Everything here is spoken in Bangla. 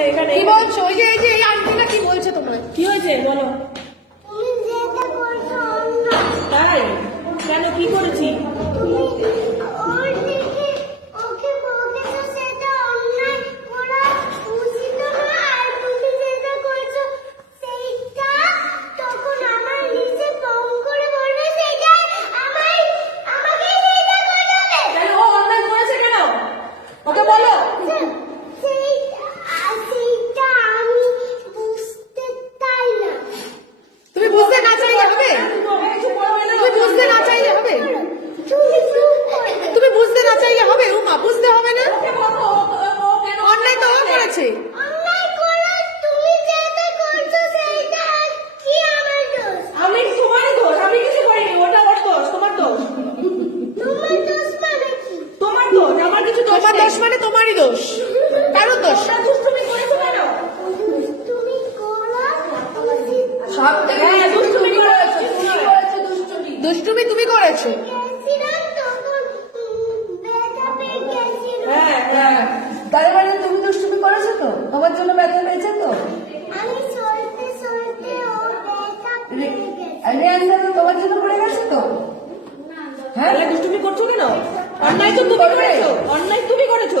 এখানে এখানে কি বলছো? ওই যে এই যে এই আন্টিটা কি বলছে তোমায়? কি হয়েছে? বলো। তাই? কেন কি করেছি? তোমার কিছু তোমার দোষ মানে তোমারই দোষ। কারও দোষ? দুষ্টুমি সব হ্যাঁ, তুমি করেছ। হ্যাঁ, হ্যাঁ। তার মানে তুমি দুষ্টুমি করেছ তো? তোমার জন্য ব্যথা পেয়েছে তো? তোমার জন্য পড়ে গেছে তো? হ্যাঁ? দুষ্টুমি অন্যায় তো তুমি করেছ। অন্যায় তুমি করেছ।